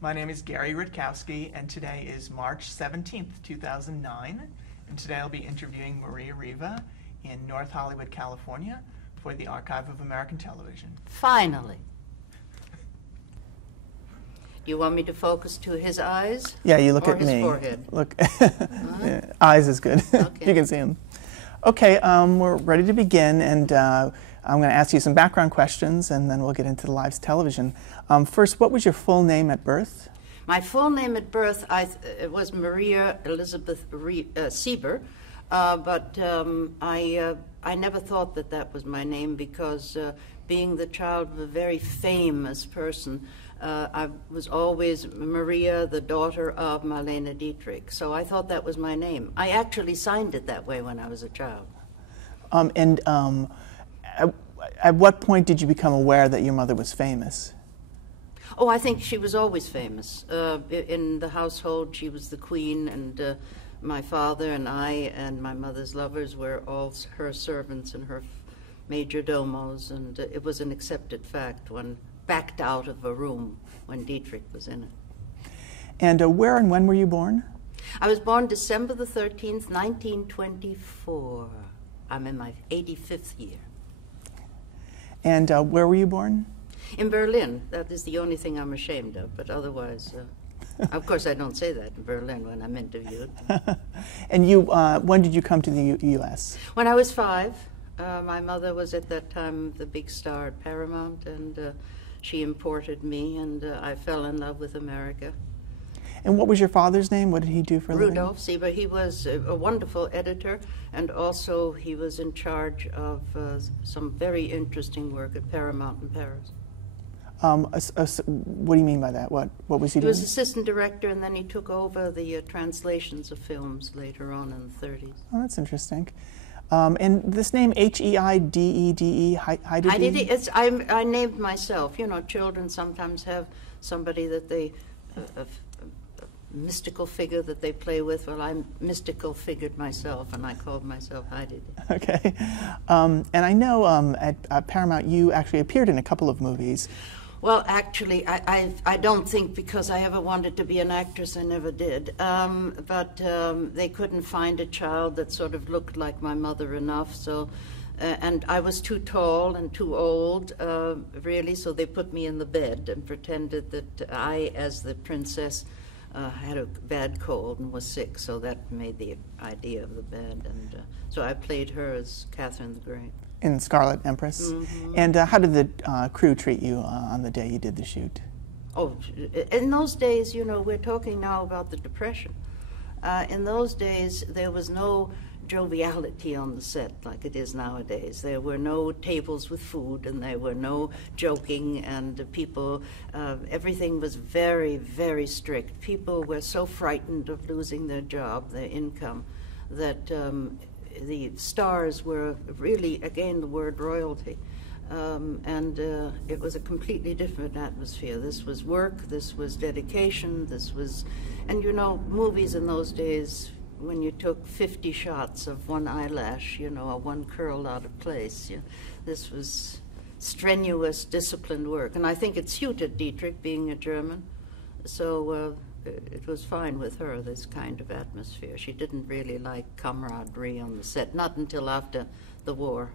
My name is Gary Rutkowski, and today is March 17th, 2009. And today I'll be interviewing Maria Riva in North Hollywood, California for the Archive of American Television. Finally. Do you want me to focus to his eyes? Yeah, you look at his me. Forehead? Look, yeah, eyes is good. Okay. You can see him. Okay, we're ready to begin, and I'm going to ask you some background questions, and then we'll get into the live television. First, what was your full name at birth? My full name at birth it was Maria Elizabeth Sieber, but I never thought that that was my name because being the child of a very famous person, I was always Maria, the daughter of Marlene Dietrich, so I thought that was my name. I actually signed it that way when I was a child. At what point did you become aware that your mother was famous? Oh, I think she was always famous. In the household, she was the queen, and my father and I and my mother's lovers were all her servants and her major domos, and it was an accepted fact. One backed out of a room when Dietrich was in it. And where and when were you born? I was born December the 13th, 1924. I'm in my 85th year. And where were you born? In Berlin. That is the only thing I'm ashamed of, but otherwise, of course I don't say that in Berlin when I'm interviewed. And you, when did you come to the U.S.? When I was 5. My mother was at that time the big star at Paramount, and she imported me, and I fell in love with America. And what was your father's name? What did he do for a living? Rudolph Sieber. He was a wonderful editor, and also he was in charge of some very interesting work at Paramount in Paris. What do you mean by that? What was he doing? He was assistant director, and then he took over the translations of films later on in the 30s. Oh, that's interesting. And this name, H-E-I-D-E-D-E, Heidi? I named myself. You know, children sometimes have somebody that they, a mystical figure that they play with. Well, I mystical figured myself, and I called myself Heidi. Okay. And I know at Paramount you actually appeared in a couple of movies. Well, actually, I don't think because I ever wanted to be an actress, I never did. But they couldn't find a child that sort of looked like my mother enough, so, and I was too tall and too old, really, so they put me in the bed and pretended that I, as the princess, had a bad cold and was sick, so that made the idea of the bed. And so I played her as Catherine the Great. In Scarlet Empress. Mm-hmm. And how did the crew treat you on the day you did the shoot? Oh, in those days, you know, we're talking now about the Depression. In those days, there was no joviality on the set like it is nowadays. There were no tables with food, and there were no joking, and people, everything was very, very strict. People were so frightened of losing their job, their income, that the stars were really, again, the word royalty. And it was a completely different atmosphere. This was work, this was dedication, this was, and you know, movies in those days, when you took 50 shots of one eyelash, you know, or one curl out of place, this was strenuous, disciplined work. And I think it suited Dietrich, being a German, so it was fine with her, this kind of atmosphere. She didn't really like camaraderie on the set, not until after the war.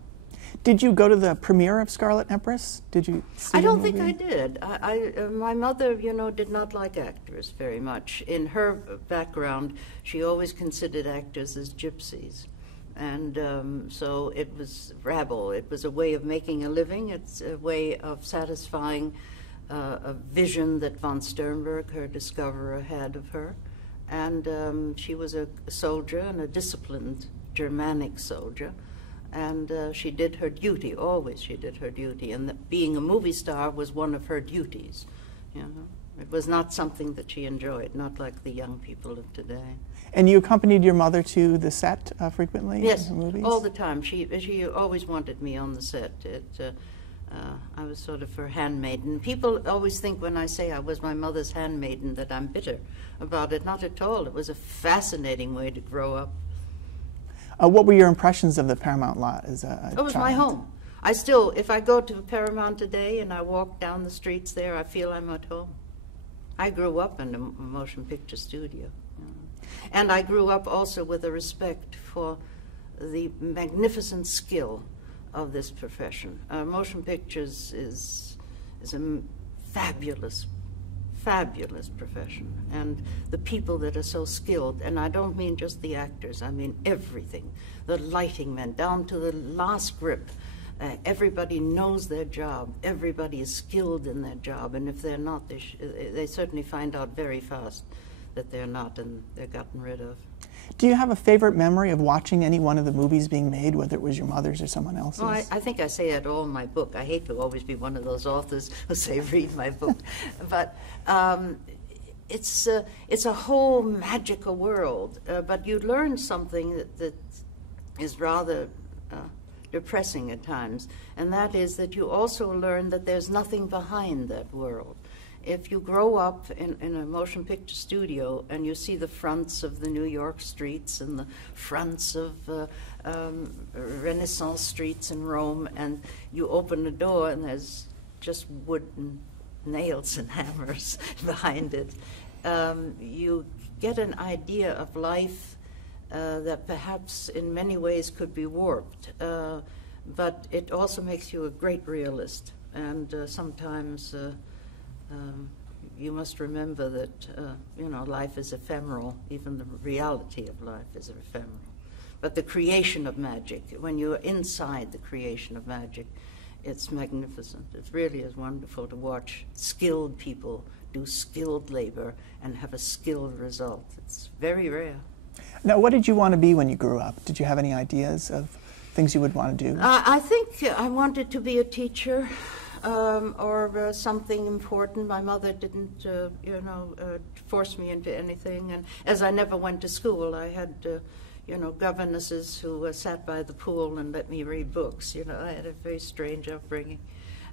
Did you go to the premiere of Scarlet Empress? Did you see I don't the think movie? I did. My mother, you know, did not like actors very much. In her background, she always considered actors as gypsies. And so it was rabble. It was a way of making a living. It's a way of satisfying a vision that von Sternberg, her discoverer, had of her. And she was a soldier, and a disciplined Germanic soldier. And she did her duty, always she did her duty. And being a movie star was one of her duties. You know? It was not something that she enjoyed, not like the young people of today. And you accompanied your mother to the set frequently? Yes, in movies? all the time. She always wanted me on the set. I was sort of her handmaiden. People always think when I say I was my mother's handmaiden that I'm bitter about it. Not at all. It was a fascinating way to grow up. What were your impressions of the Paramount lot as a child? It was my home. I still, if I go to Paramount today and I walk down the streets there, I feel I'm at home. I grew up in a motion picture studio. And I grew up also with a respect for the magnificent skill of this profession. Motion pictures is a fabulous, fabulous profession. And the people that are so skilled, and I don't mean just the actors, I mean everything. The lighting men, down to the last grip. Everybody knows their job. Everybody is skilled in their job. And if they're not, they certainly find out very fast that they're not, and they're gotten rid of. Do you have a favorite memory of watching any one of the movies being made, whether it was your mother's or someone else's? Well, I think I say it all in my book. I hate to always be one of those authors who say, read my book. But it's a whole magical world. But you learn something that is rather depressing at times, and that is that you also learn that there's nothing behind that world. If you grow up in a motion picture studio and you see the fronts of the New York streets and the fronts of Renaissance streets in Rome, and you open the door and there's just wooden nails and hammers behind it, you get an idea of life that perhaps in many ways could be warped, but it also makes you a great realist. And sometimes you must remember that life is ephemeral. Even the reality of life is ephemeral. But the creation of magic, when you're inside the creation of magic, it's magnificent. It really is wonderful to watch skilled people do skilled labor and have a skilled result. It's very rare. Now, what did you want to be when you grew up? Did you have any ideas of things you would want to do? I think I wanted to be a teacher or something important. My mother didn't, force me into anything. And as I never went to school, I had, governesses who sat by the pool and let me read books. I had a very strange upbringing.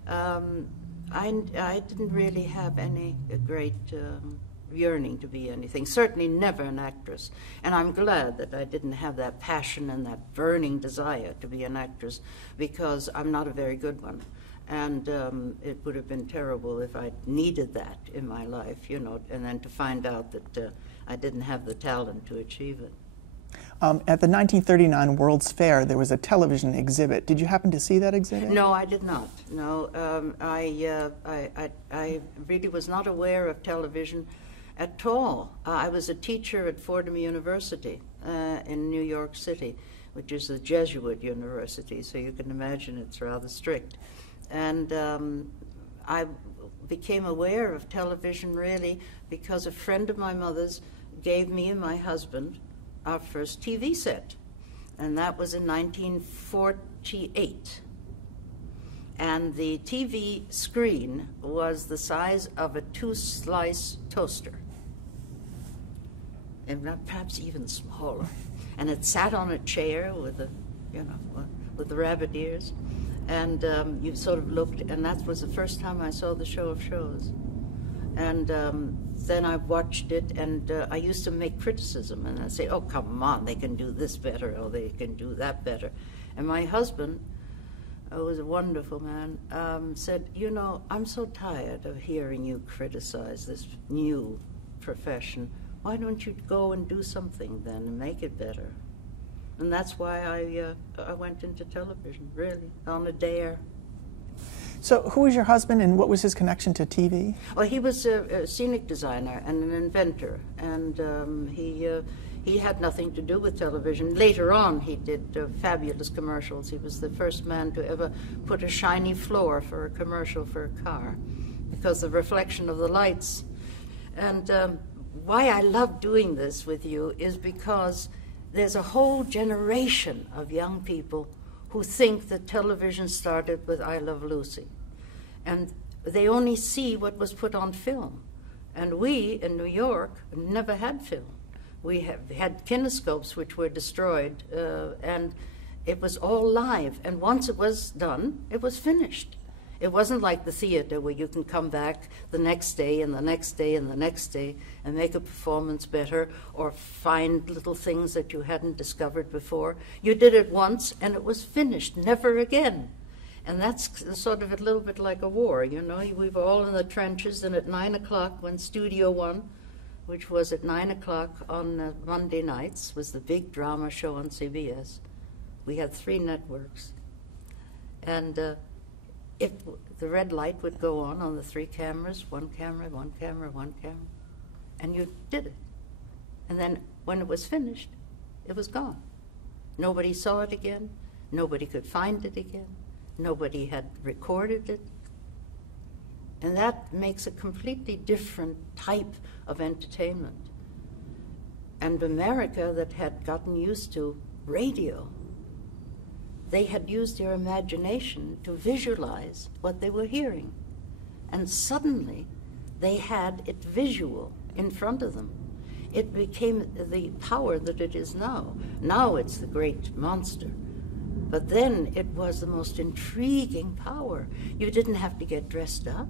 I didn't really have any great yearning to be anything, certainly never an actress. And I'm glad that I didn't have that passion and that burning desire to be an actress, because I'm not a very good one. And it would have been terrible if I needed that in my life, and then to find out that I didn't have the talent to achieve it. At the 1939 World's Fair, there was a television exhibit. Did you happen to see that exhibit? No, I did not. No, I really was not aware of television at all. I was a teacher at Fordham University in New York City, which is a Jesuit university, so you can imagine it's rather strict. And I became aware of television really because a friend of my mother's gave me and my husband our first TV set, and that was in 1948. And the TV screen was the size of a 2-slice toaster, and perhaps even smaller. And it sat on a chair with with the rabbit ears, and you sort of looked, and that was the first time I saw the Show of Shows. And then I watched it, and I used to make criticism, and I'd say, oh, come on, they can do this better, or they can do that better. And my husband, who was a wonderful man, said, I'm so tired of hearing you criticize this new profession. Why don't you go and do something then and make it better? And that's why I went into television, really, on a dare. So who was your husband, and what was his connection to TV? Well, he was a scenic designer and an inventor, and he had nothing to do with television. Later on, he did fabulous commercials. He was the first man to ever put a shiny floor for a commercial for a car, because of the reflection of the lights. And why I love doing this with you is because there's a whole generation of young people who think that television started with I Love Lucy. And they only see what was put on film. And we, in New York, never had film. We had kinescopes which were destroyed, and it was all live. And once it was done, it was finished. It wasn't like the theater where you can come back the next day and the next day and the next day and make a performance better or find little things that you hadn't discovered before. You did it once and it was finished, never again. And that's sort of a little bit like a war, you know. We were all in the trenches, and at 9 o'clock, when Studio One, which was at 9 o'clock on Monday nights, was the big drama show on CBS. We had 3 networks. And if the red light would go on the 3 cameras, one camera, one camera, one camera, and you did it. And then when it was finished, it was gone. Nobody saw it again. Nobody could find it again. Nobody had recorded it. And that makes a completely different type of entertainment. And America, that had gotten used to radio, they had used their imagination to visualize what they were hearing. And suddenly, they had it visual in front of them. It became the power that it is now. Now it's the great monster. But then it was the most intriguing power. You didn't have to get dressed up.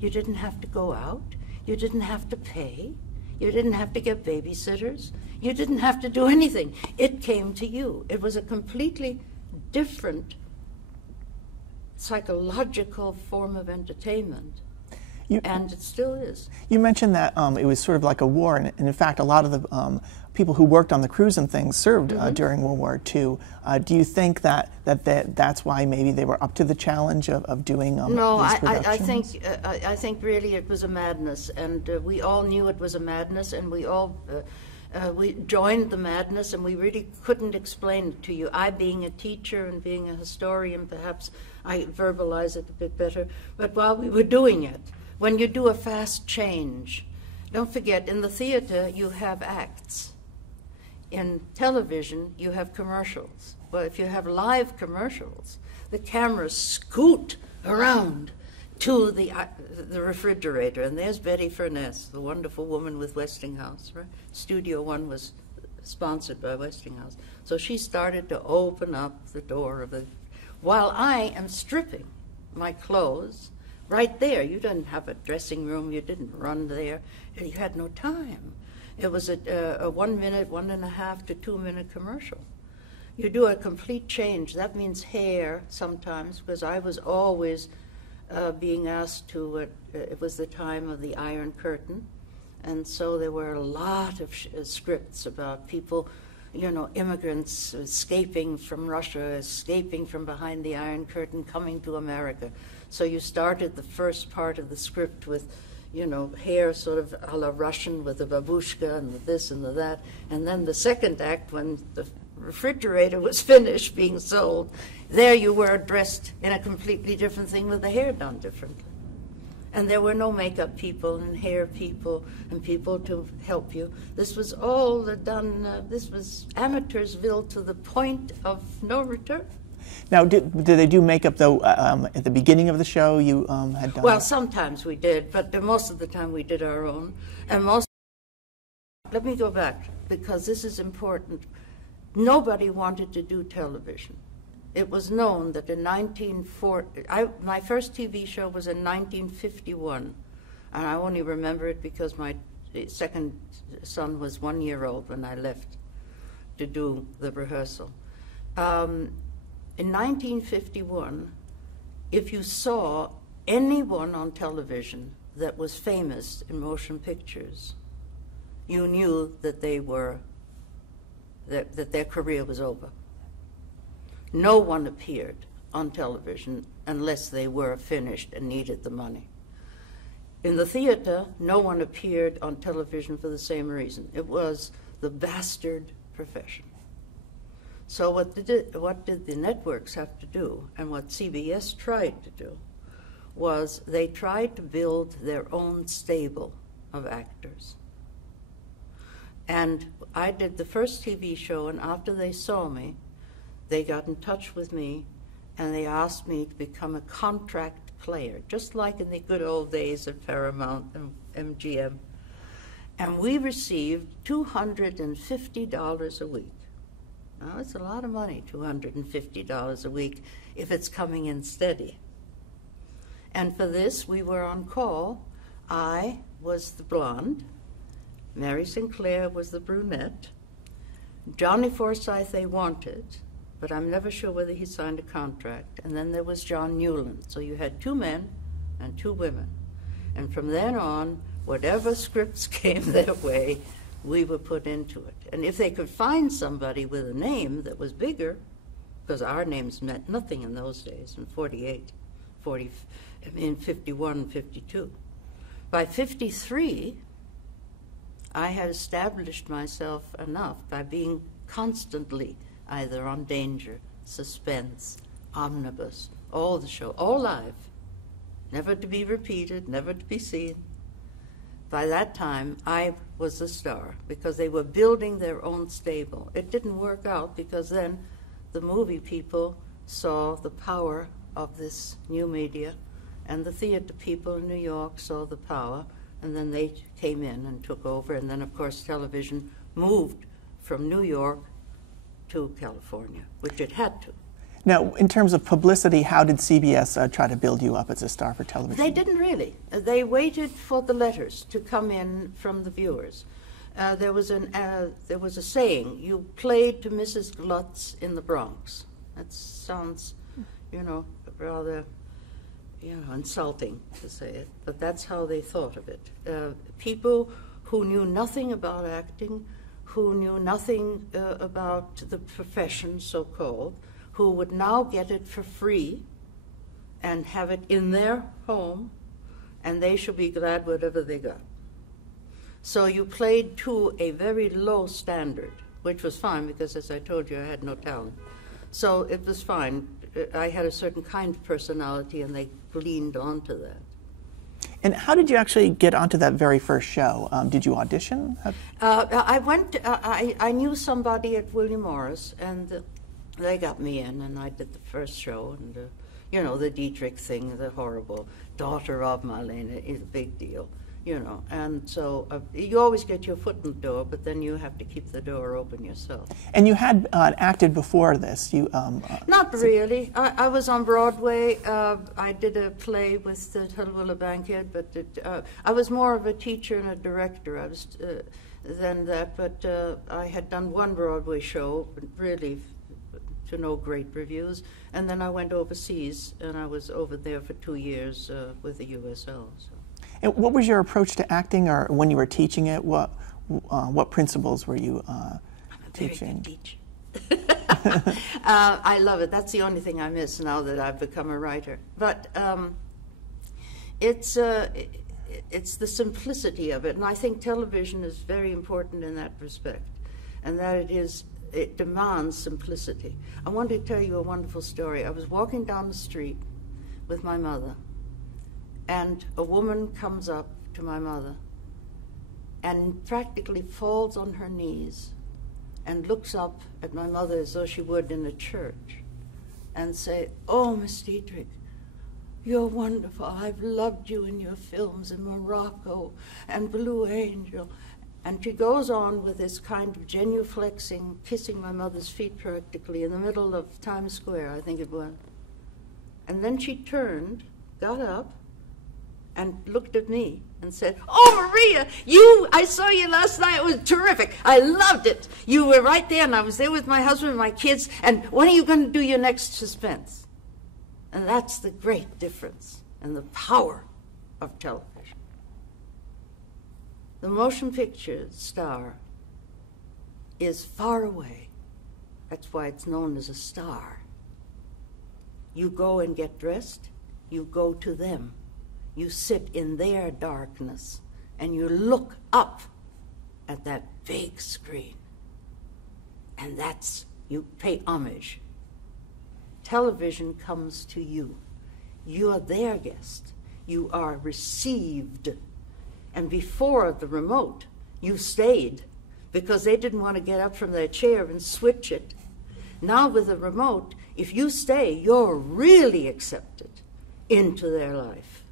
You didn't have to go out. You didn't have to pay. You didn't have to get babysitters. You didn't have to do anything. It came to you. It was a completely different psychological form of entertainment. And it still is. You mentioned that it was sort of like a war, and in fact, a lot of the people who worked on the crews and things served during World War II. Do you think that's why maybe they were up to the challenge of doing no, these productions? I think really it was a madness, and we all knew it was a madness, and we all we joined the madness, and we really couldn't explain it to you. I, being a teacher and being a historian, perhaps I verbalize it a bit better. But while we were doing it, when you do a fast change, don't forget, in the theater you have acts. In television you have commercials. Well, if you have live commercials, the cameras scoot around to the refrigerator, and there's Betty Furness, the wonderful woman with Westinghouse, right? Studio One was sponsored by Westinghouse. So she started to open up the door of the, while I am stripping my clothes. Right there, you didn't have a dressing room, you didn't run there, you had no time. It was a 1 minute, 1.5 to 2 minute commercial. You do a complete change. That means hair sometimes, because I was always being asked to, it was the time of the Iron Curtain, and so there were a lot of scripts about people, you know, immigrants escaping from Russia, escaping from behind the Iron Curtain, coming to America. So you started the first part of the script with, you know, hair sort of a la Russian with the babushka and the this and the that. And then the second act, when the refrigerator was finished being sold, there you were dressed in a completely different thing with the hair done differently. And there were no makeup people and hair people and people to help you. This was all done, this was amateursville to the point of no return. Now, did they do makeup, though, at the beginning of the show you had done? Well, sometimes we did, but most of the time we did our own. And let me go back, because this is important. Nobody wanted to do television. It was known that in 1940, my first TV show was in 1951, and I only remember it because my second son was 1 year old when I left to do the rehearsal. In 1951, if you saw anyone on television that was famous in motion pictures, you knew that they were, that their career was over. No one appeared on television unless they were finished and needed the money. In the theater, no one appeared on television for the same reason. It was the bastard profession. So what did the networks have to do, and what CBS tried to do, was they tried to build their own stable of actors. And I did the first TV show, and after they saw me, they got in touch with me, and they asked me to become a contract player, just like in the good old days of Paramount and MGM. And we received $250 a week. Now, it's a lot of money, $250 a week, if it's coming in steady. And for this, we were on call. I was the blonde. Mary Sinclair was the brunette. Johnny Forsythe they wanted, but I'm never sure whether he signed a contract. And then there was John Newland. So you had 2 men and 2 women. And from then on, whatever scripts came their way, we were put into it. And if they could find somebody with a name that was bigger, because our names meant nothing in those days, in 51, 52. By 53, I had established myself enough by being constantly either on Danger, Suspense, Omnibus, all the show, all live, never to be repeated, never to be seen. By that time, I was the star because they were building their own stable. It didn't work out because then the movie people saw the power of this new media, and the theater people in New York saw the power, and then they came in and took over. And then, of course, television moved from New York to California, which it had to. Now, in terms of publicity, how did CBS try to build you up as a star for television? They didn't really. They waited for the letters to come in from the viewers. There was a saying, you played to Mrs. Glutz in the Bronx. That sounds, rather, insulting to say it, but that's how they thought of it. People who knew nothing about acting, who knew nothing about the profession, so-called, who would now get it for free and have it in their home, and they should be glad whatever they got. So you played to a very low standard, which was fine because, as I told you, I had no talent. So it was fine. I had a certain kind of personality, and they gleaned onto that. And how did you actually get onto that very first show? Did you audition? I knew somebody at William Morris, and they got me in, and I did the first show, and the Dietrich thing, the horrible daughter of Marlene is a big deal, and so you always get your foot in the door, but then you have to keep the door open yourself. And you had acted before this. Not really. I was on Broadway. I did a play with Helwilla Bankhead, but I was more of a teacher and a director. I was than that, but I had done one Broadway show, really to no great reviews, and then I went overseas, and I was over there for 2 years with the USL. So. And what was your approach to acting, or when you were teaching it? What principles were you teaching? I'm a very good teacher. I love it. That's the only thing I miss now that I've become a writer. But it's the simplicity of it, and I think television is very important in that respect, and that it demands simplicity. I want to tell you a wonderful story. I was walking down the street with my mother, and a woman comes up to my mother and practically falls on her knees and looks up at my mother as though she would in a church and say, "Oh, Miss Dietrich, you're wonderful. I've loved you in your films in Morocco and Blue Angel." And she goes on with this kind of genuflexing, kissing my mother's feet practically in the middle of Times Square, I think it was. And then she turned, got up, and looked at me and said, "Oh, Maria, I saw you last night. It was terrific. I loved it. You were right there, and I was there with my husband and my kids. And when are you going to do your next Suspense?" And that's the great difference and the power of television. The motion picture star is far away. That's why it's known as a star. You go and get dressed, you go to them. You sit in their darkness, and you look up at that big screen. And you pay homage. Television comes to you. You are their guest. You are received. And before the remote, you stayed because they didn't want to get up from their chair and switch it. Now with the remote, if you stay, you're really accepted into their life.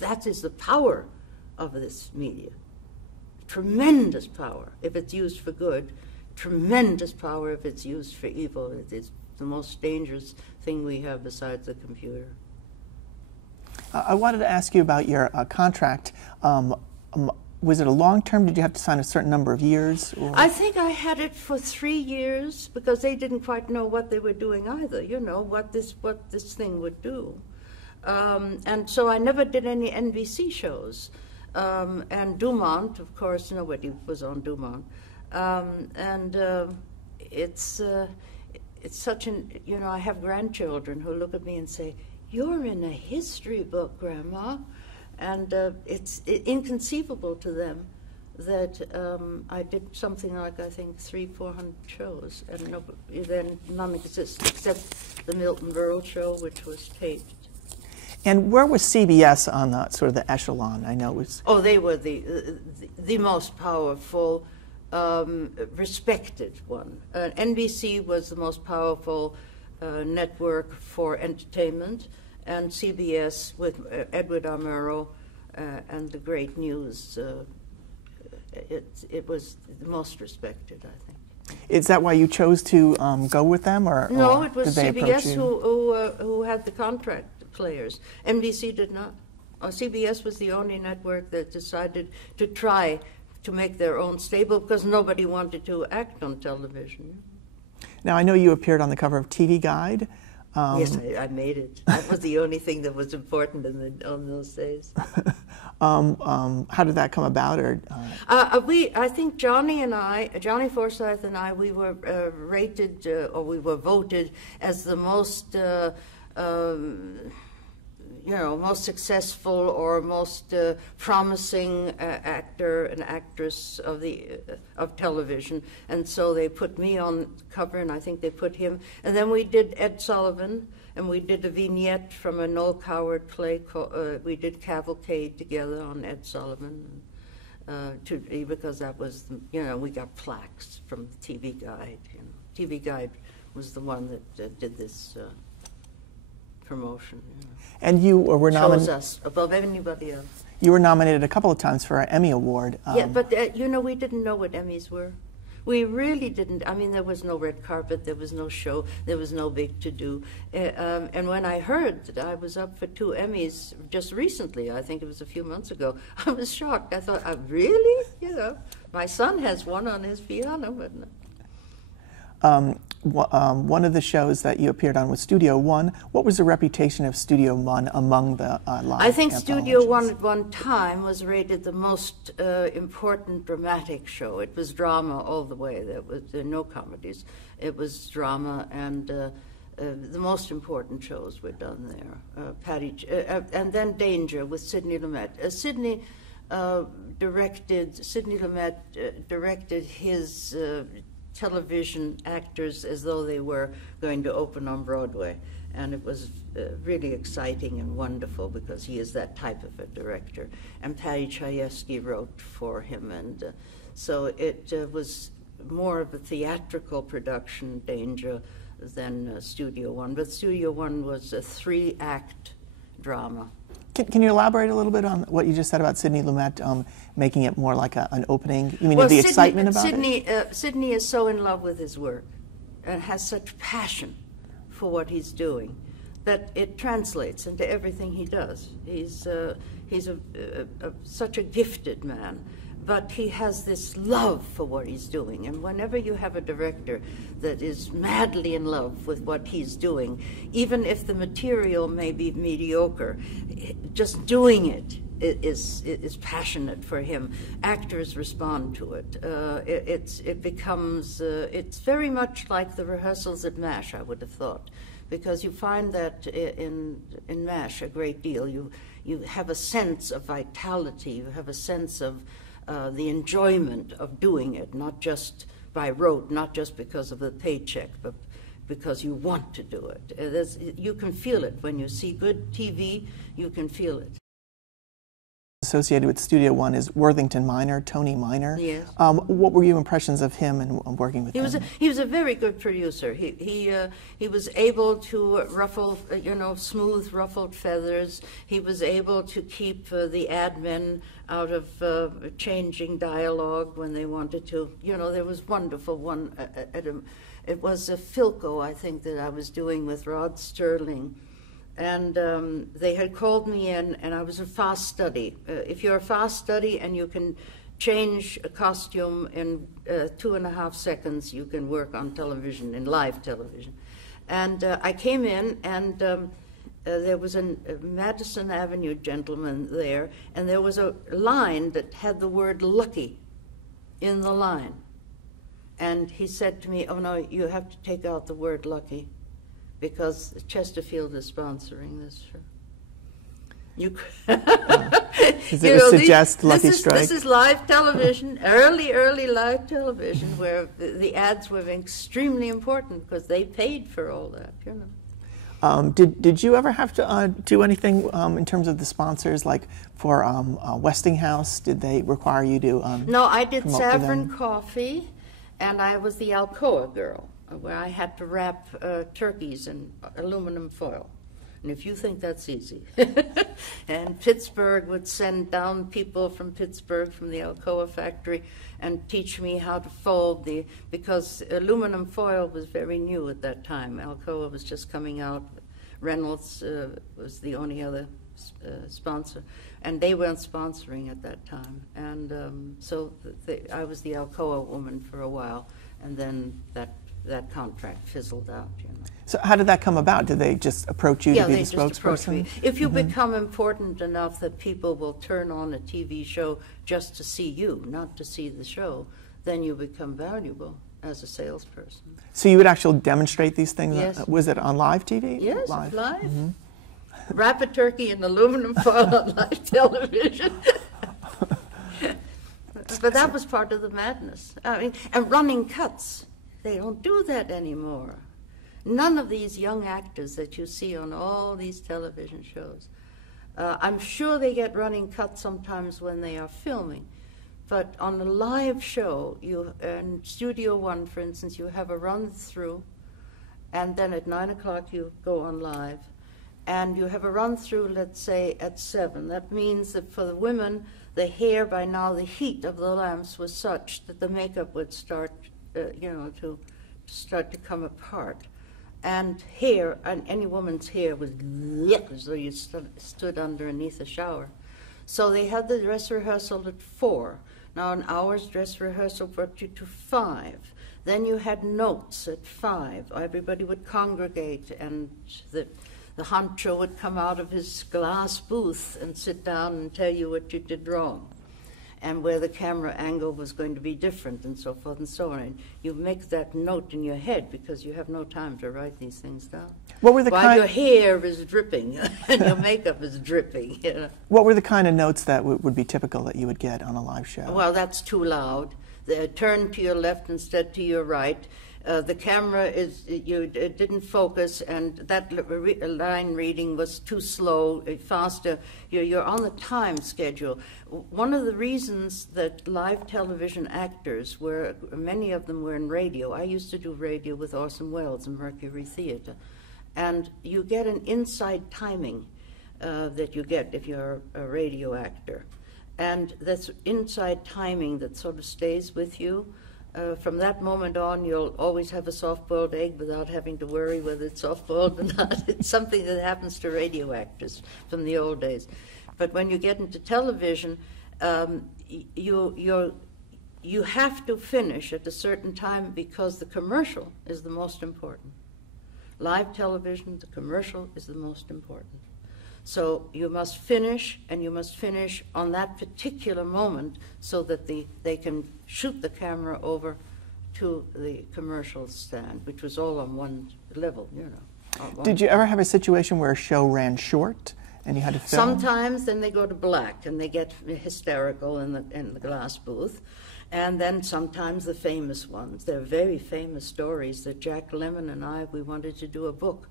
That is the power of this media. Tremendous power if it's used for good, tremendous power if it's used for evil. It is the most dangerous thing we have besides the computer. I wanted to ask you about your contract. was it a long term? Did you have to sign a certain number of years? Or? I think I had it for 3 years because they didn't quite know what they were doing either. You know what this thing would do, and so I never did any NBC shows. And Dumont, of course, nobody was on Dumont, it's such an, you know, I have grandchildren who look at me and say, "You're in a history book, Grandma," and it's inconceivable to them that I did something like, I think, 300-400 shows, and then none exist except the Milton Berle show, which was taped. And where was CBS on the sort of the echelon? I know it was. Oh, they were the most powerful, respected one. NBC was the most powerful network for entertainment, and CBS with Edward R. Murrow and the great news. It was the most respected, I think. Is that why you chose to go with them, or no? Or it was did they CBS who had the contract players. NBC did not. CBS was the only network that decided to try to make their own stable because nobody wanted to act on television. Now, I know you appeared on the cover of TV Guide. Yes, I made it. That was the only thing that was important on those days. How did that come about? Or I think Johnny Forsythe and I, we were rated, or we were voted as the most, most successful or most promising actor and actress of television, and so they put me on cover, and I think they put him. And then we did Ed Sullivan, and we did a vignette from a Noel Coward play. We did Cavalcade together on Ed Sullivan, because that was, we got plaques from TV Guide. TV Guide was the one that did this promotion. And you were chose us above anybody else. You were nominated a couple of times for our Emmy Award. Yeah, but we didn't know what Emmys were. We really didn't. I mean, there was no red carpet, there was no show, there was no big to-do. And when I heard that I was up for 2 Emmys just recently, I think it was a few months ago, I was shocked. I thought, really? My son has one on his piano, but no. One of the shows that you appeared on was Studio One. What was the reputation of Studio One among the live I think anthologies? Studio One at one time was rated the most important dramatic show. It was drama all the way. There was no comedies. It was drama, and the most important shows were done there. And then Danger with Sidney Lumet. Sidney Lumet directed his television actors as though they were going to open on Broadway. And it was really exciting and wonderful because he is that type of a director. And Patty Chayefsky wrote for him. And so it was more of a theatrical production, Danger, than Studio One. But Studio One was a 3-act drama. Can you elaborate a little bit on what you just said about Sidney Lumet, making it more like an opening? You mean the excitement about it? Sidney is so in love with his work and has such passion for what he's doing that it translates into everything he does. He's such a gifted man, but he has this love for what he's doing. And whenever you have a director that is madly in love with what he's doing, even if the material may be mediocre, just doing it is passionate for him. Actors respond to it. It becomes, it's very much like the rehearsals at MASH, I would have thought, because you find that in MASH a great deal. You have a sense of vitality, you have a sense of the enjoyment of doing it, not just by rote, not just because of the paycheck, but because you want to do it. You can feel it. When you see good TV, you can feel it. Associated with Studio One is Worthington Minor, Tony Minor. Yes. What were your impressions of him and working with him? He was a very good producer. He was able to ruffle, smooth ruffled feathers. He was able to keep the admin out of changing dialogue when they wanted to. There was wonderful one it was a Philco, I think, that I was doing with Rod Sterling. And they had called me in, and I was a fast study. If you're a fast study and you can change a costume in 2.5 seconds, you can work on television, in live television. And I came in, and there was a Madison Avenue gentleman there, and there was a line that had the word lucky in the line. And he said to me, "Oh no, you have to take out the word lucky, because Chesterfield is sponsoring this show." You Does it suggest Lucky Strike? This is live television, early live television, where the ads were extremely important because they paid for all that, you know. Did you ever have to do anything in terms of the sponsors, like for Westinghouse? Did they require you to No, I did promote for Saffron them? Coffee, and I was the Alcoa girl, where I had to wrap turkeys in aluminum foil. And if you think that's easy. And Pittsburgh would send down people from Pittsburgh, from the Alcoa factory, and teach me how to fold because aluminum foil was very new at that time. Alcoa was just coming out. Reynolds was the only other sponsor, and they weren't sponsoring at that time. And so I was the Alcoa woman for a while, and then that contract fizzled out, you know. So how did that come about? Did they just approach you to be the they just approached me. spokesperson? If you become important enough that people will turn on a TV show just to see you, not to see the show, then you become valuable as a salesperson. So you would actually demonstrate these things? Yes. Was it on live TV? Yes, live. live. Wrap a turkey in aluminum foil on live television. But that was part of the madness. I mean, and running cuts. They don't do that anymore. None of these young actors that you see on all these television shows. I'm sure they get running cuts sometimes when they are filming, but on a live show, in Studio One, for instance, you have a run-through, and then at 9 o'clock you go on live, and you have a run-through, let's say, at 7. That means that for the women, the hair, by now, the heat of the lamps was such that the makeup would start to start to come apart. And hair, and any woman's hair was lit as though you stood underneath a shower. So they had the dress rehearsal at 4. Now an hour's dress rehearsal brought you to 5. Then you had notes at 5. Everybody would congregate, and the honcho would come out of his glass booth and sit down and tell you what you did wrong, and where the camera angle was going to be different, and so forth and so on. And you make that note in your head because you have no time to write these things down. What were the While your hair is dripping and your makeup is dripping. You know? What were the kind of notes that would be typical that you would get on a live show? Well, that's too loud. Turn to your left instead to your right. The camera it didn't focus, and that line reading was too slow, faster. You're on the time schedule. One of the reasons that live television actors many of them were in radio. I used to do radio with Orson Welles and Mercury Theatre, and you get an inside timing that you get if you're a radio actor, and that's inside timing that sort of stays with you. From that moment on, you'll always have a soft-boiled egg without having to worry whether it's soft-boiled or not. It's something that happens to radio actors from the old days. But when you get into television, you have to finish at a certain time because the commercial is the most important. Live television, the commercial is the most important. So you must finish, and you must finish on that particular moment so that they can shoot the camera over to the commercial stand, which was all on one level, you know. Did you ever have a situation where a show ran short and you had to film? Sometimes then they go to black and they get hysterical in the glass booth. And then sometimes the famous ones. They're very famous stories that Jack Lemmon and we wanted to do a book.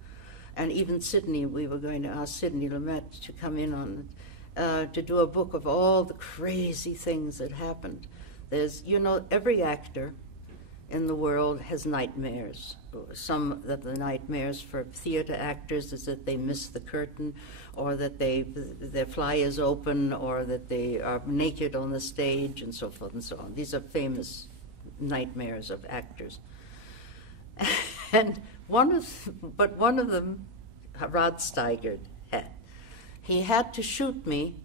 And even Sidney, we were going to ask Sidney Lumet to come in on to do a book of all the crazy things that happened. There's, every actor in the world has nightmares. Some of the nightmares for theater actors is that they miss the curtain, or that their fly is open, or that they are naked on the stage, and so forth and so on. These are famous nightmares of actors. And one of them Rod Steiger had. He had to shoot me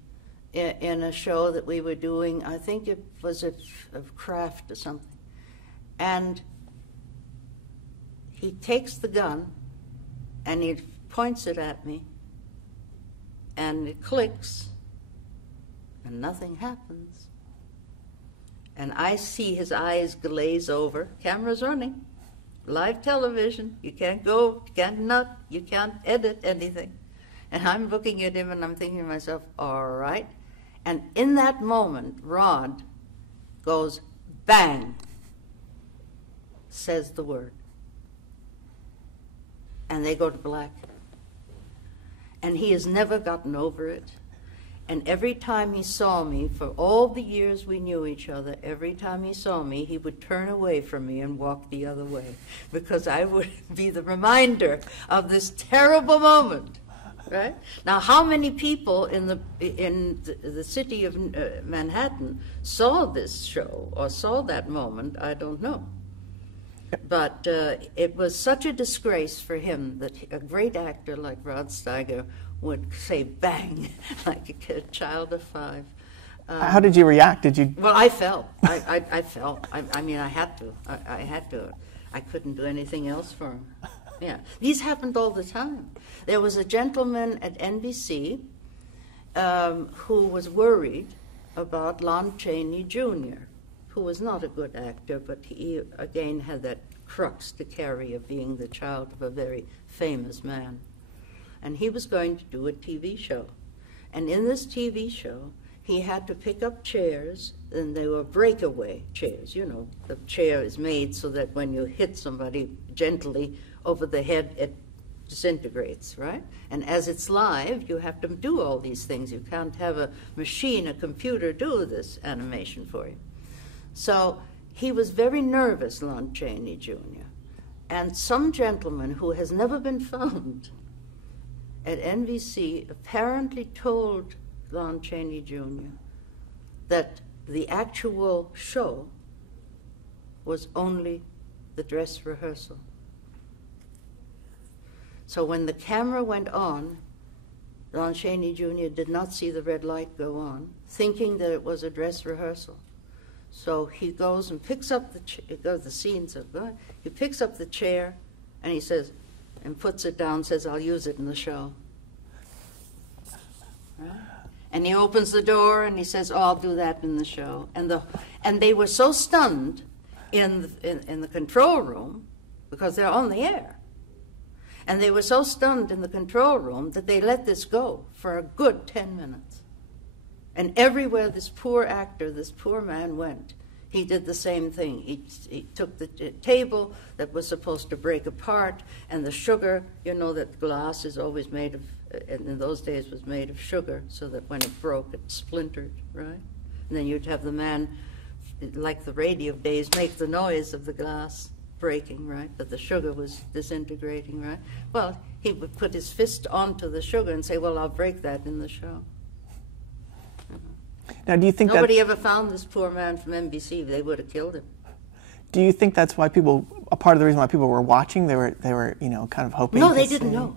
in a show that we were doing. I think it was of Kraft or something. And he takes the gun and he points it at me, and it clicks, and nothing happens. And I see his eyes glaze over. Camera's running. Live television. You can't go, you can't nut, you can't edit anything. And I'm looking at him and I'm thinking to myself, all right. And in that moment, Rod goes, bang, says the word. And they go to black. And he has never gotten over it. And every time he saw me, for all the years we knew each other, every time he saw me, he would turn away from me and walk the other way, because I would be the reminder of this terrible moment. Right? Now, how many people in the city of Manhattan saw this show or saw that moment, I don't know. But it was such a disgrace for him that a great actor like Rod Steiger would say bang, like a child of 5. How did you react? Did you? Well, I felt. I felt. I mean, I had to. I had to. I couldn't do anything else for him. Yeah. These happened all the time. There was a gentleman at NBC who was worried about Lon Chaney Jr., who was not a good actor, but he, again, had that crux to carry of being the child of a very famous man. And he was going to do a TV show. And in this TV show, he had to pick up chairs, and they were breakaway chairs. You know, the chair is made so that when you hit somebody gently over the head, it disintegrates, right? And as it's live, you have to do all these things. You can't have a machine, a computer, do this animation for you. So he was very nervous, Lon Chaney Jr. And some gentleman who has never been found at NBC apparently told Lon Chaney Jr. that the actual show was only the dress rehearsal. So when the camera went on, Lon Chaney Jr. did not see the red light go on, thinking that it was a dress rehearsal. So he goes and picks up the scenes are going. He picks up the chair, and he says, and puts it down, says, I'll use it in the show. Right? And he opens the door, and he says, oh, I'll do that in the show. And they were so stunned in the control room, because they're on the air. And they were so stunned in the control room that they let this go for a good 10 minutes. And everywhere this poor actor, this poor man went, he did the same thing. He took the table that was supposed to break apart, and the sugar, you know that glass is always made of, in those days was made of sugar, so that when it broke, it splintered, right? And then you'd have the man, like the radio days, make the noise of the glass breaking, right? But the sugar was disintegrating, right? Well, he would put his fist onto the sugar and say, well, I'll break that in the show. Now, do you think nobody ever found this poor man from NBC? They would have killed him. Do you think that's why people? A part of the reason why people were watching, they were, you know, kind of hoping. No, they didn't know.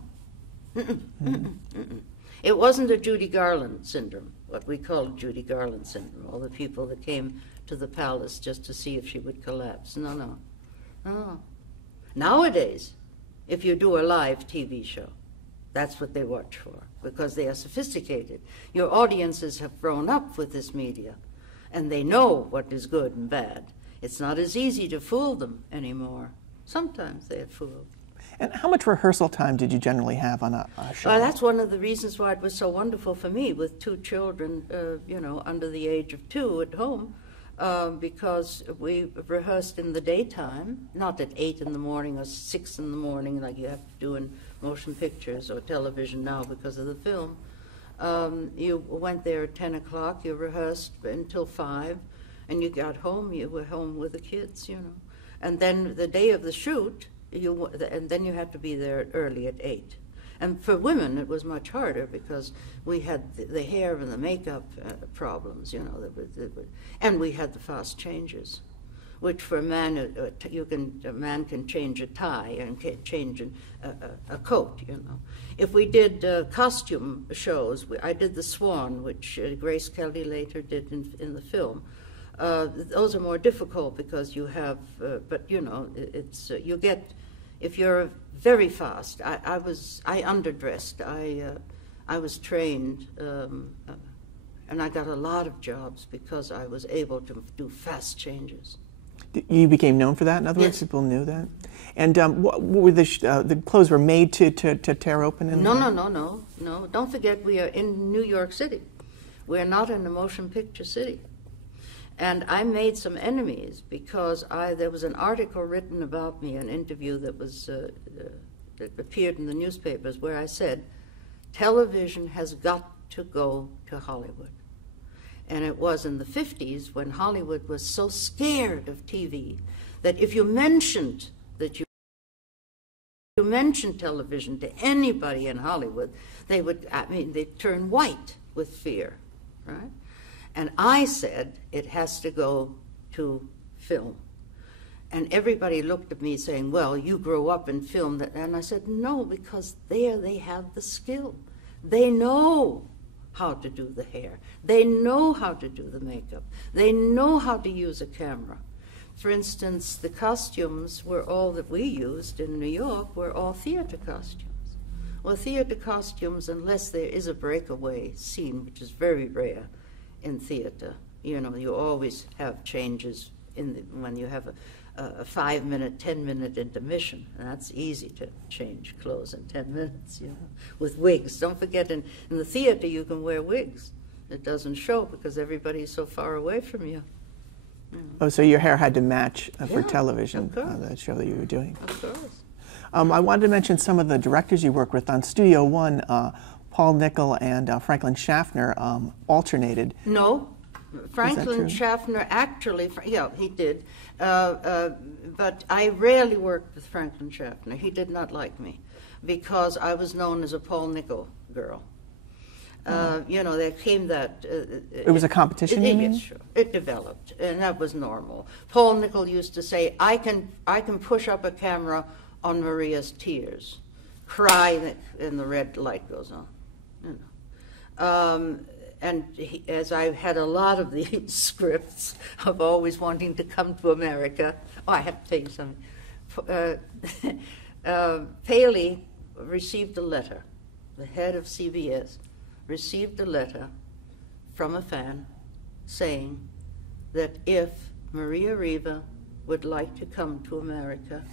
It wasn't a Judy Garland syndrome, what we call Judy Garland syndrome. All the people that came to the palace just to see if she would collapse. No. Nowadays, if you do a live TV show, that's what they watch for, because they are sophisticated. Your audiences have grown up with this media, and they know what is good and bad. It's not as easy to fool them anymore. Sometimes they are fooled. And how much rehearsal time did you generally have on a show? Well, that's one of the reasons why it was so wonderful for me with 2 children, you know, under the age of 2 at home, because we rehearsed in the daytime, not at 8 in the morning or 6 in the morning like you have to do in motion pictures or television now because of the film. You went there at 10 o'clock, you rehearsed until 5, and you got home, you were home with the kids, you know. And then the day of the shoot, and then you had to be there early at 8. And for women, it was much harder because we had the hair and the makeup problems, you know, and we had the fast changes. which for a man, a man can change a tie and can change a coat, you know. If we did costume shows, I did the Swan, which Grace Kelly later did in the film. Those are more difficult because you have, but you know, it's you get, if you're very fast. I underdressed. I was trained, and I got a lot of jobs because I was able to do fast changes. You became known for that? In other words, Yes. people knew that? And what were the clothes were made to tear open? No. Don't forget, we are in New York City. We're not in a motion picture city. And I made some enemies because there was an article written about me, an interview that was that appeared in the newspapers, where I said, television has got to go to Hollywood. And it was in the 50s when Hollywood was so scared of TV that if you mentioned that you mentioned television to anybody in Hollywood, they'd turn white with fear, right? And I said, it has to go to film. And everybody looked at me saying, well, you grew up in film. And I said, no, because there they have the skill. They know how to do the hair. They know how to do the makeup. They know how to use a camera. For instance, the costumes were all that we used in New York were all theater costumes. Well, theater costumes, unless there is a breakaway scene, which is very rare in theater, you know, you always have changes when you have a 5-minute, 10-minute intermission. And that's easy to change clothes in 10 minutes, you know, with wigs. Don't forget, in the theater you can wear wigs. It doesn't show because everybody's so far away from you. Oh, so your hair had to match for Yeah, television, of course. that show that you were doing. Of course. I wanted to mention some of the directors you worked with. On Studio One, Paul Nickel and Franklin Schaffner alternated. No, Franklin true? Schaffner actually, yeah, he did. But I rarely worked with Franklin Schaffner. He did not like me because I was known as a Paul Nickel girl. You know, there came that... It was a competition, you mean? Yes, sure. It developed, and that was normal. Paul Nickel used to say, I can push up a camera on Maria's tears, cry, and the red light goes on. You know. And as I had a lot of these scripts of always wanting to come to America, I have to tell you something. Paley received a letter, the head of CBS received a letter from a fan saying that if Maria Riva would like to come to America,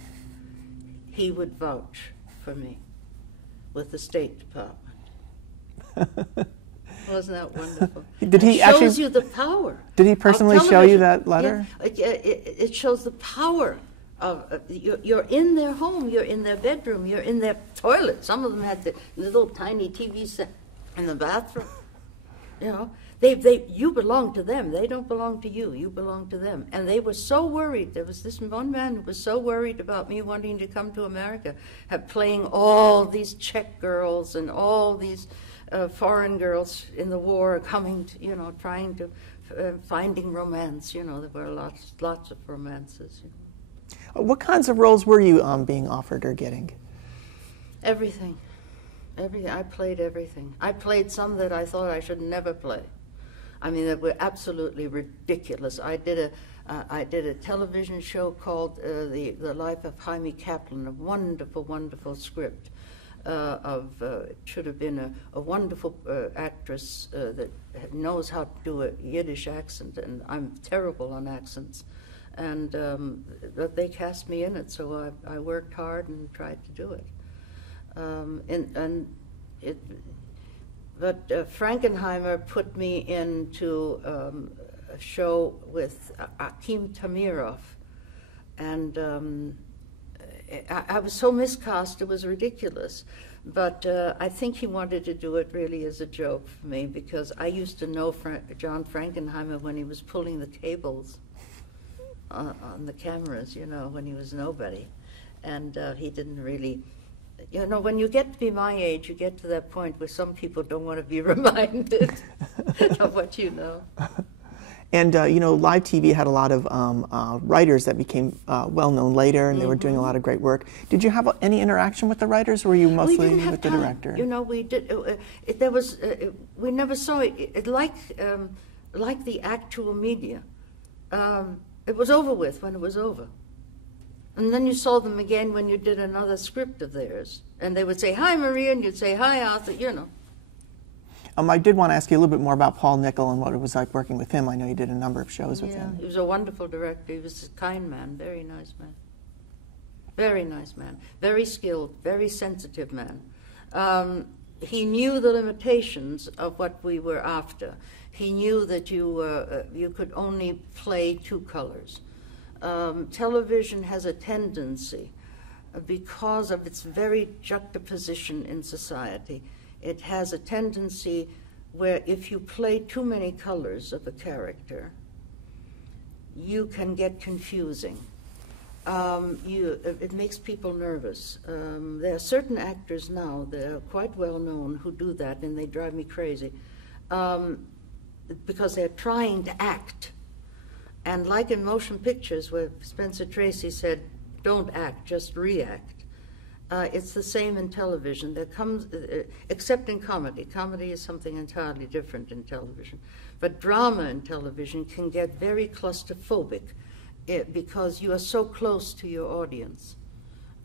he would vouch for me with the State Department. Wasn't that wonderful? Did he it shows actually, you the power. Did he personally show you that letter? Yeah, it shows the power of you're in their home, you're in their bedroom, you're in their toilet. Some of them had the little tiny TV set in the bathroom. You know, you belong to them. They don't belong to you. You belong to them. And they were so worried. There was this one man who was so worried about me wanting to come to America, playing all these Czech girls and all these foreign girls in the war coming to, you know, trying to, finding romance. You know, there were lots of romances. You know. What kinds of roles were you being offered or getting? Everything. I played everything. I played some that I thought I should never play. I mean, that were absolutely ridiculous. I did a television show called The Life of Jaime Kaplan, a wonderful, wonderful script. It should have been a wonderful actress that knows how to do a Yiddish accent, and I'm terrible on accents. And but they cast me in it, so I worked hard and tried to do it. But Frankenheimer put me into a show with Akim Tamirov, and I was so miscast, it was ridiculous. But I think he wanted to do it really as a joke for me, because I used to know John Frankenheimer when he was pulling the cables on the cameras, you know, when he was nobody. And he didn't really... You know, when you get to be my age, you get to that point where some people don't want to be reminded of what you know. And you know, live TV had a lot of writers that became well-known later, and they were doing a lot of great work. Did you have any interaction with the writers, or were you mostly with the director? You know, we did. There was. We never saw it like the actual media. It was over with when it was over. And then you saw them again when you did another script of theirs. And they would say, "Hi, Maria," and you'd say, "Hi, Arthur," you know. I did want to ask you a little bit more about Paul Nickel and what it was like working with him. I know you did a number of shows with him. He was a wonderful director. He was a kind man, very nice man. Very nice man. Very skilled, very sensitive man. He knew the limitations of what we were after. He knew that you could only play two colors. Television has a tendency, because of its very juxtaposition in society, it has a tendency where if you play too many colors of a character, you can get confusing. It makes people nervous. There are certain actors now that are quite well known who do that, and they drive me crazy, because they're trying to act. And like in motion pictures, where Spencer Tracy said, "Don't act, just react." It's the same in television. There comes, except in comedy. Comedy is something entirely different in television. But drama in television can get very claustrophobic because you are so close to your audience.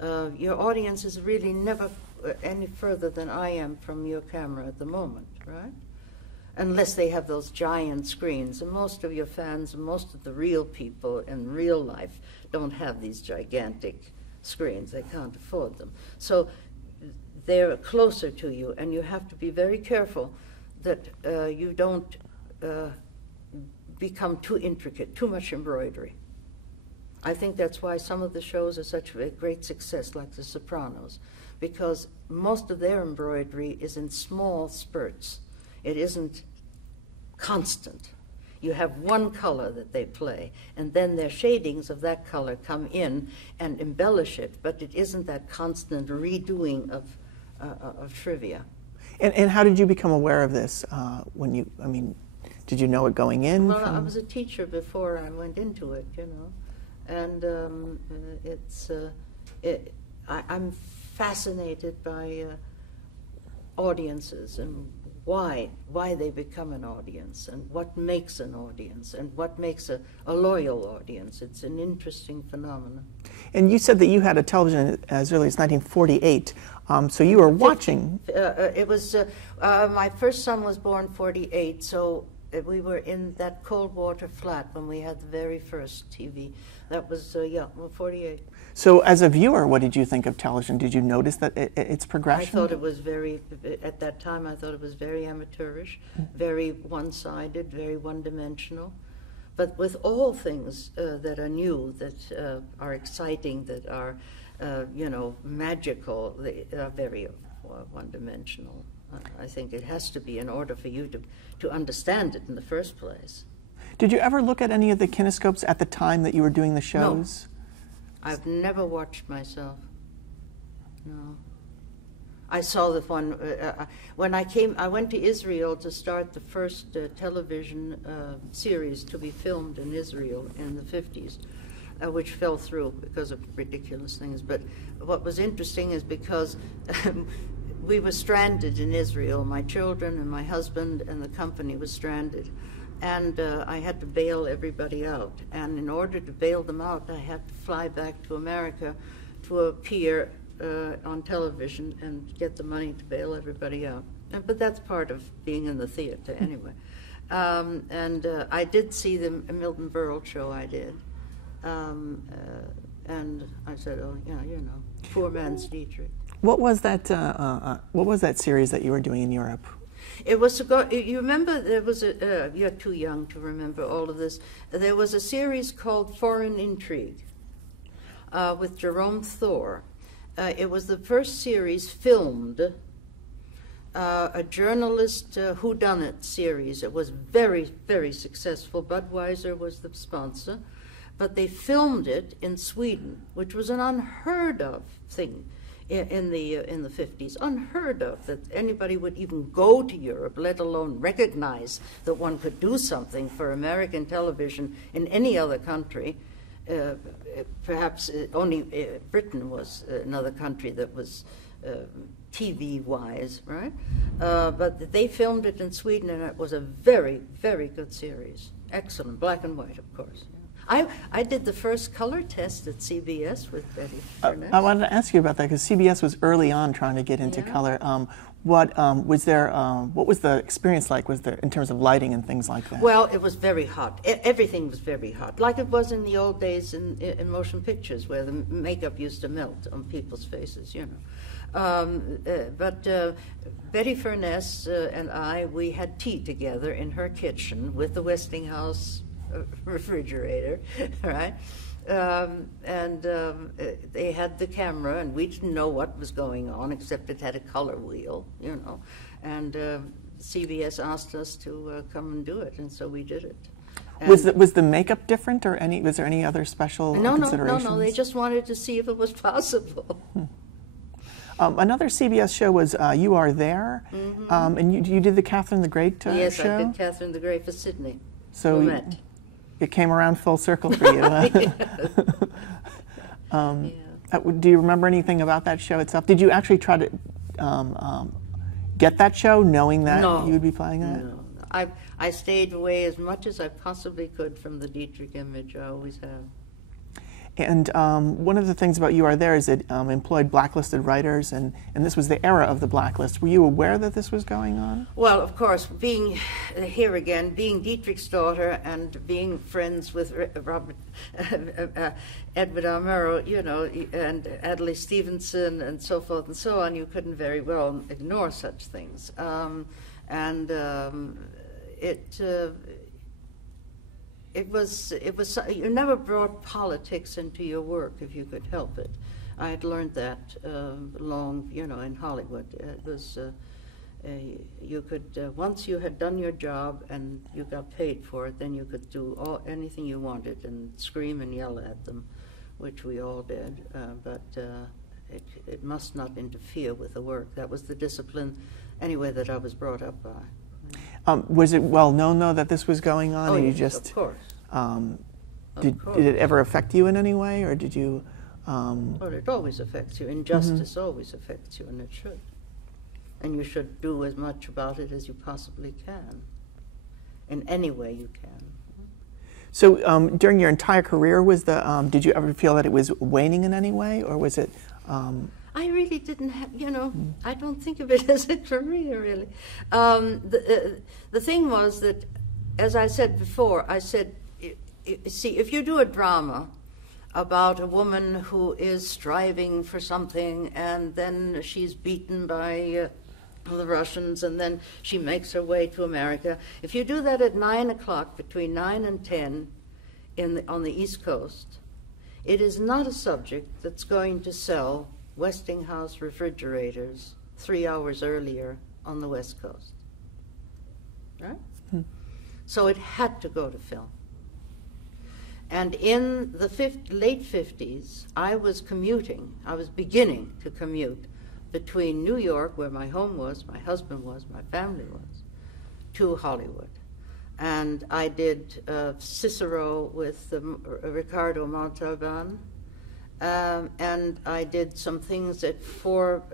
Your audience is really never any further than I am from your camera at the moment, right? Unless they have those giant screens. And most of your fans and most of the real people in real life don't have these gigantic screens. They can't afford them. So they're closer to you, and you have to be very careful that you don't become too intricate, too much embroidery. I think that's why some of the shows are such a great success, like The Sopranos, because most of their embroidery is in small spurts. It isn't constant. You have one color that they play, and then their shadings of that color come in and embellish it, but it isn't that constant redoing of trivia. And how did you become aware of this when you, I mean, did you know it going in? Well, I was a teacher before I went into it, you know, and I'm fascinated by audiences and why they become an audience, and what makes an audience, and what makes a loyal audience. It's an interesting phenomenon. And you said that you had a television as early as 1948, so you were watching. It was, my first son was born 48, so we were in that cold water flat when we had the very first TV. That was, 48. So as a viewer, what did you think of television? Did you notice that its progression? I thought it was at that time, I thought it was very amateurish, very one-sided, very one-dimensional. But with all things that are new, that are exciting, that are, magical, they are very one-dimensional. I think it has to be in order for you to understand it in the first place. Did you ever look at any of the kinescopes at the time that you were doing the shows? No. I've never watched myself. No. I saw the one, when I went to Israel to start the first television series to be filmed in Israel in the 50s, which fell through because of ridiculous things. But what was interesting is because we were stranded in Israel, my children and my husband and the company was stranded. And I had to bail everybody out. And in order to bail them out, I had to fly back to America to appear on television and get the money to bail everybody out. But that's part of being in the theater anyway. I did see the Milton Berle show, I did. And I said, oh, yeah, poor man's Dietrich. What was that series that you were doing in Europe? It was to go, you remember there was you're too young to remember all of this. There was a series called Foreign Intrigue with Jerome Thor. It was the first series filmed, a journalist whodunit series. It was very, very successful. Budweiser was the sponsor. But they filmed it in Sweden, which was an unheard of thing. in the 50s. Unheard of that anybody would even go to Europe, let alone recognize that one could do something for American television in any other country. Perhaps only Britain was another country that was TV-wise, right? But they filmed it in Sweden, and it was a very, very good series. Excellent, black and white, of course. I did the first color test at CBS with Betty Furness. I wanted to ask you about that because CBS was early on trying to get into color. What was the experience like? Was there in terms of lighting and things like that? Well, it was very hot. Everything was very hot, like it was in the old days in motion pictures, where the makeup used to melt on people's faces, you know. But Betty Furness and we had tea together in her kitchen with the Westinghouse refrigerator, right? They had the camera, and we didn't know what was going on, except it had a color wheel, you know. And CBS asked us to come and do it, and so we did it. And was the makeup different, or was there any other special considerations? No. They just wanted to see if it was possible. Another CBS show was You Are There, and you did the Catherine the Great show? Yes, I did Catherine the Great for Sydney. So it came around full circle for you. Do you remember anything about that show itself? Did you actually try to get that show knowing that you would be playing that? No. I stayed away as much as I possibly could from the Dietrich image. I always have. And one of the things about You Are There is it employed blacklisted writers, and this was the era of the blacklist. Were you aware that this was going on? Well, of course, being here again, being Dietrich's daughter and being friends with Edward R. Murrow, you know, and Adlai Stevenson and so forth and so on, you couldn't very well ignore such things. It was you never brought politics into your work if you could help it. I had learned that in Hollywood. It was you could once you had done your job and you got paid for it, then you could do anything you wanted and scream and yell at them, which we all did. But it must not interfere with the work. That was the discipline, anyway, that I was brought up by. Was it well known, though, that this was going on? Oh, and yes, you just, of course. Did it ever affect you in any way, or did you? Well, it always affects you. Injustice always affects you, and it should. And you should do as much about it as you possibly can, in any way you can. So during your entire career, did you ever feel that it was waning in any way, or was it? I really didn't have, I don't think of it as a career, really. The thing was that, as I said before, I said, see, if you do a drama about a woman who is striving for something and then she's beaten by the Russians and then she makes her way to America, if you do that at 9 o'clock, between 9 and 10 on the East Coast, it is not a subject that's going to sell Westinghouse refrigerators 3 hours earlier on the West Coast. Right? So it had to go to film. And in the late 50s, I was beginning to commute between New York, where my home was, my husband was, my family was, to Hollywood. And I did Cicero with Ricardo Montalban. And I did some things at four-star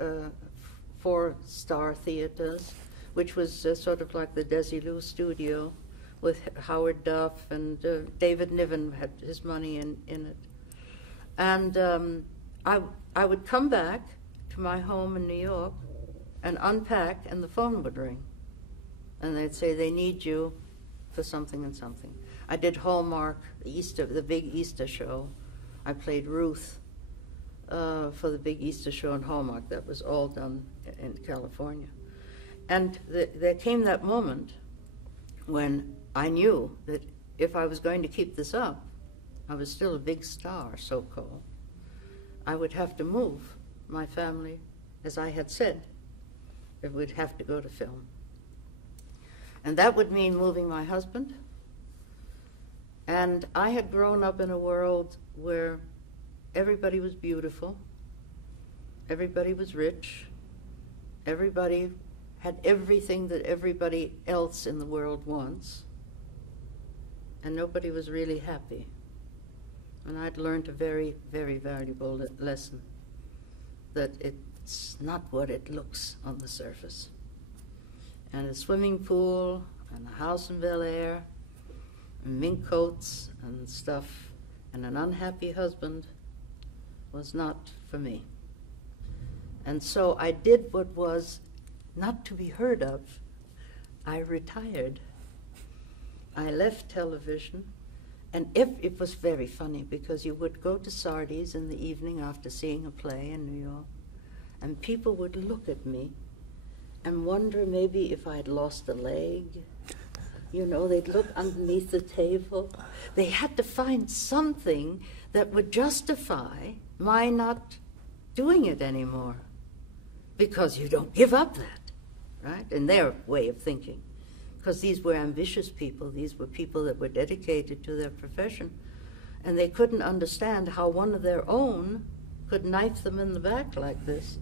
theaters, which was sort of like the Desilu studio with Howard Duff, and David Niven had his money in it. And I would come back to my home in New York and unpack, and the phone would ring. And they'd say, they need you for something and something. I did Hallmark, the big Easter show. I played Ruth for the big Easter show in Hallmark. That was all done in California. And there came that moment when I knew that if I was going to keep this up, I was still a big star, so-called, I would have to move my family, as I had said, it would have to go to film. And that would mean moving my husband. And I had grown up in a world where everybody was beautiful, Everybody was rich. Everybody had everything that everybody else in the world wants. And nobody was really happy. And I'd learned a very, very valuable lesson, that it's not what it looks on the surface. And a swimming pool, and a house in Bel Air, and mink coats and stuff, and an unhappy husband was not for me. And so I did what was not to be heard of. I retired. I left television, and it was very funny, because you would go to Sardi's in the evening after seeing a play in New York, and people would look at me and wonder maybe if I'd lost a leg. You know, they'd look underneath the table. They had to find something that would justify my not doing it anymore, because you don't give up that, right? In their way of thinking. Because these were ambitious people. These were people that were dedicated to their profession. And they couldn't understand how one of their own could knife them in the back like this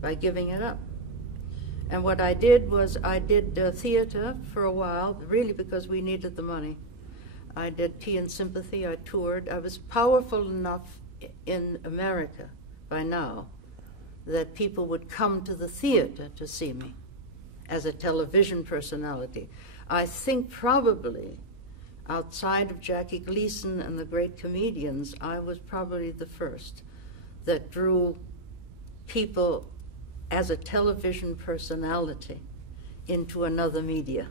by giving it up. And what I did was I did theater for a while, really because we needed the money. I did Tea and Sympathy. I toured. I was powerful enough in America by now that people would come to the theater to see me as a television personality. I think probably outside of Jackie Gleason and the great comedians, I was probably the first that drew people as a television personality into another media,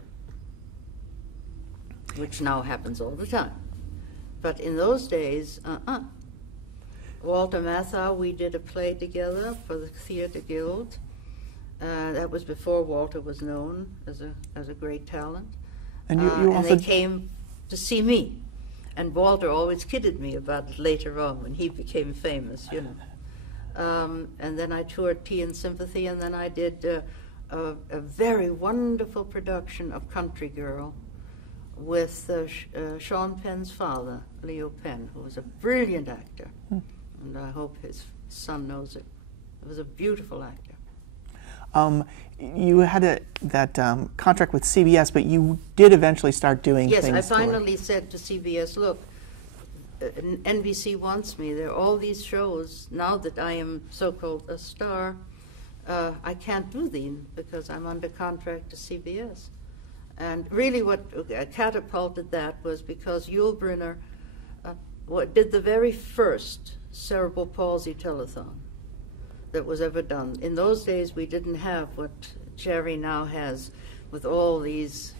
which now happens all the time. But in those days, Walter Matthau, we did a play together for the Theatre Guild. That was before Walter was known as a great talent. And and they came to see me. And Walter always kidded me about it later on when he became famous, you know. And then I toured Tea and Sympathy, and then I did a very wonderful production of Country Girl with Sean Penn's father, Leo Penn, who was a brilliant actor. And I hope his son knows it. It was a beautiful actor. You had that contract with CBS, but you did eventually start doing things. Yes, I finally said to CBS, look, NBC wants me. There are all these shows. Now that I am so-called a star, I can't do them because I'm under contract to CBS. And really what catapulted that was because Yul Brynner did the very first cerebral palsy telethon that was ever done. In those days, we didn't have what Jerry now has with all these,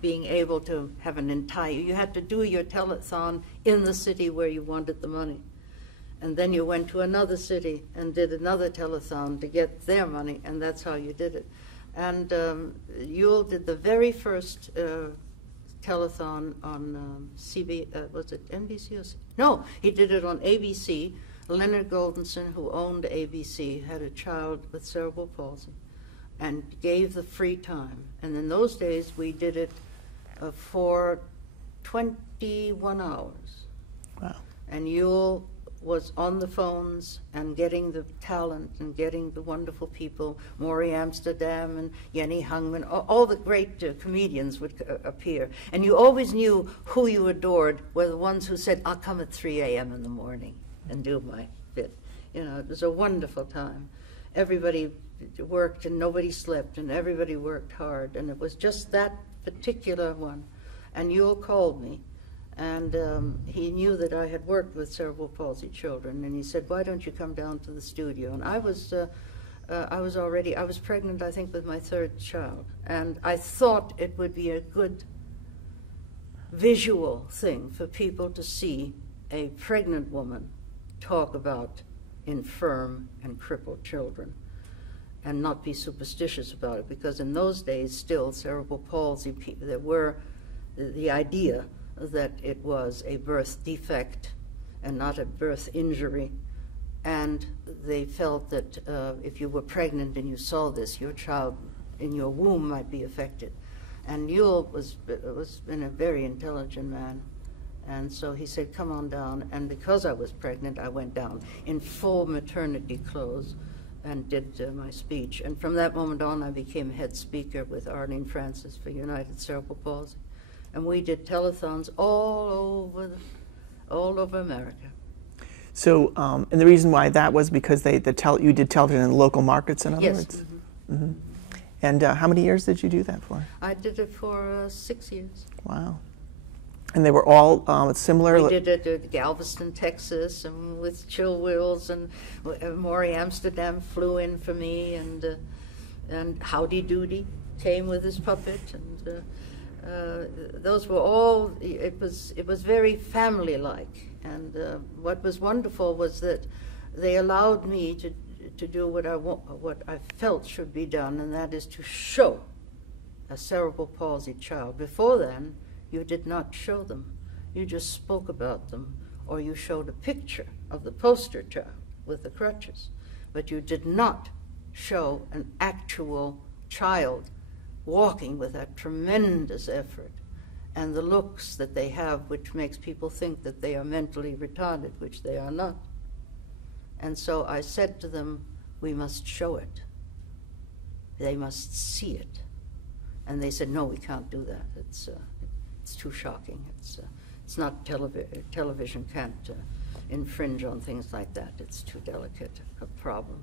being able to have an entire, you had to do your telethon in the city where you wanted the money. And then you went to another city and did another telethon to get their money, and that's how you did it. And Yul did the very first telethon on was it NBC or no, he did it on ABC. Leonard Goldenson, who owned ABC, had a child with cerebral palsy and gave the free time. And in those days, we did it for 21 hours. Wow. And Yul was on the phones and getting the talent and getting the wonderful people. Maury Amsterdam and Jenny Hungman, all the great comedians would appear. And you always knew who you adored were the ones who said, I'll come at 3 a.m. in the morning and do my bit. You know, it was a wonderful time. Everybody worked and nobody slept and everybody worked hard. And it was just that particular one. And Yul called me. And he knew that I had worked with cerebral palsy children, and he said, "Why don't you come down to the studio?" And I was pregnant, I think, with my third child, and I thought it would be a good visual thing for people to see a pregnant woman talk about infirm and crippled children, and not be superstitious about it, because in those days, still cerebral palsy, there were the idea that it was a birth defect and not a birth injury. And they felt that if you were pregnant and you saw this, your child in your womb might be affected. And Yul was a very intelligent man. And so he said, come on down. And because I was pregnant, I went down in full maternity clothes and did my speech. And from that moment on, I became head speaker with Arlene Francis for United Cerebral Palsy. And we did telethons all over America. So, and the reason why that was because you did television in local markets, in other Yes. words? Mm-hmm. And how many years did you do that for? I did it for 6 years. Wow. And they were all similar? We did it at Galveston, Texas, and with Chill Wills, and Maury Amsterdam flew in for me, and Howdy Doody came with his puppet, and those were all. It was very family-like, and what was wonderful was that they allowed me to do what I felt should be done, and that is to show a cerebral palsy child. Before then, you did not show them. You just spoke about them, or you showed a picture of the poster child with the crutches. But you did not show an actual child walking with that tremendous effort and the looks that they have, which makes people think that they are mentally retarded, which they are not. And so I said to them, we must show it. They must see it. And they said, no, we can't do that. It's too shocking. It's not television can't infringe on things like that. It's too delicate a problem.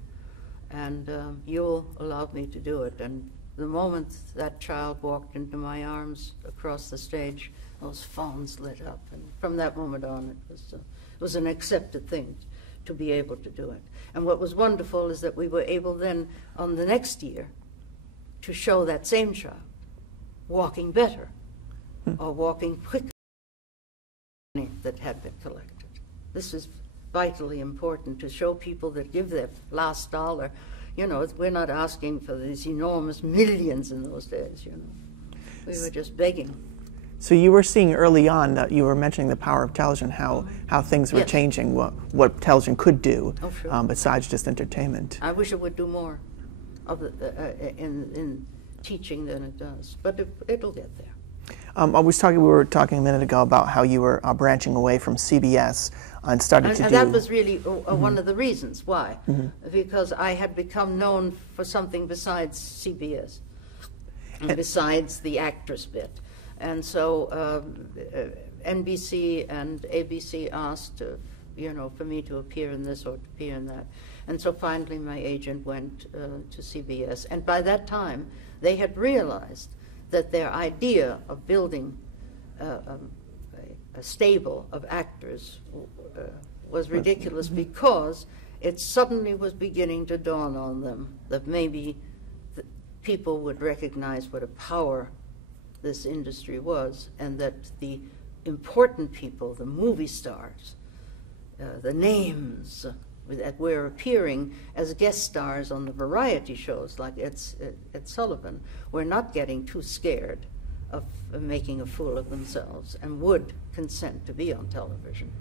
And Yule allowed me to do it. And the moment that child walked into my arms across the stage, those phones lit up. And from that moment on, it was an accepted thing to be able to do it. And what was wonderful is that we were able then, on the next year, to show that same child walking better or walking quicker that had been collected. This is vitally important to show people that give their last dollar. You know, we're not asking for these enormous millions in those days, you know. We were just begging. So you were seeing early on, that you were mentioning the power of television, how things were Yes. changing, what television could do, Oh, sure. besides just entertainment. I wish it would do more of in teaching than it does, but it'll get there. We were talking a minute ago about how you were branching away from CBS and started to do. And that was really one of the reasons why, because I had become known for something besides CBS, and besides the actress bit. And so NBC and ABC asked, for me to appear in this or to appear in that. And so finally my agent went to CBS. And by that time, they had realized that their idea of building a stable of actors was ridiculous, because it suddenly was beginning to dawn on them that maybe people would recognize what a power this industry was, and that the important people, the movie stars, the names that were appearing as guest stars on the variety shows like Ed Sullivan, were not getting too scared of making a fool of themselves and would consent to be on television.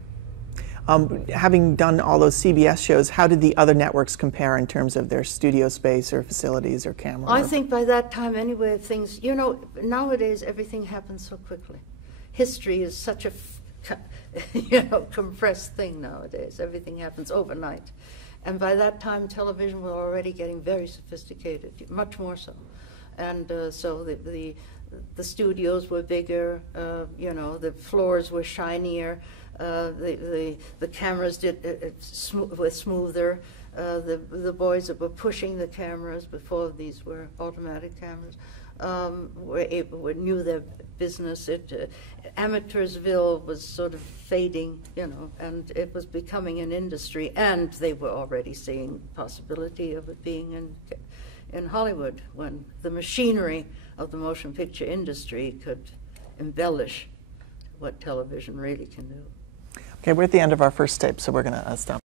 Having done all those CBS shows, how did the other networks compare in terms of their studio space or facilities or camera? I think by that time anyway, things, nowadays everything happens so quickly. History is such a compressed thing nowadays. Everything happens overnight. And by that time, television was already getting very sophisticated, much more so. And so the studios were bigger, the floors were shinier, the cameras were smoother. The boys that were pushing the cameras before these were automatic cameras knew their business. Amateursville was sort of fading, and it was becoming an industry, and they were already seeing possibility of it being in Hollywood, when the machinery of the motion picture industry could embellish what television really can do. Okay, we're at the end of our first tape, so we're going to stop.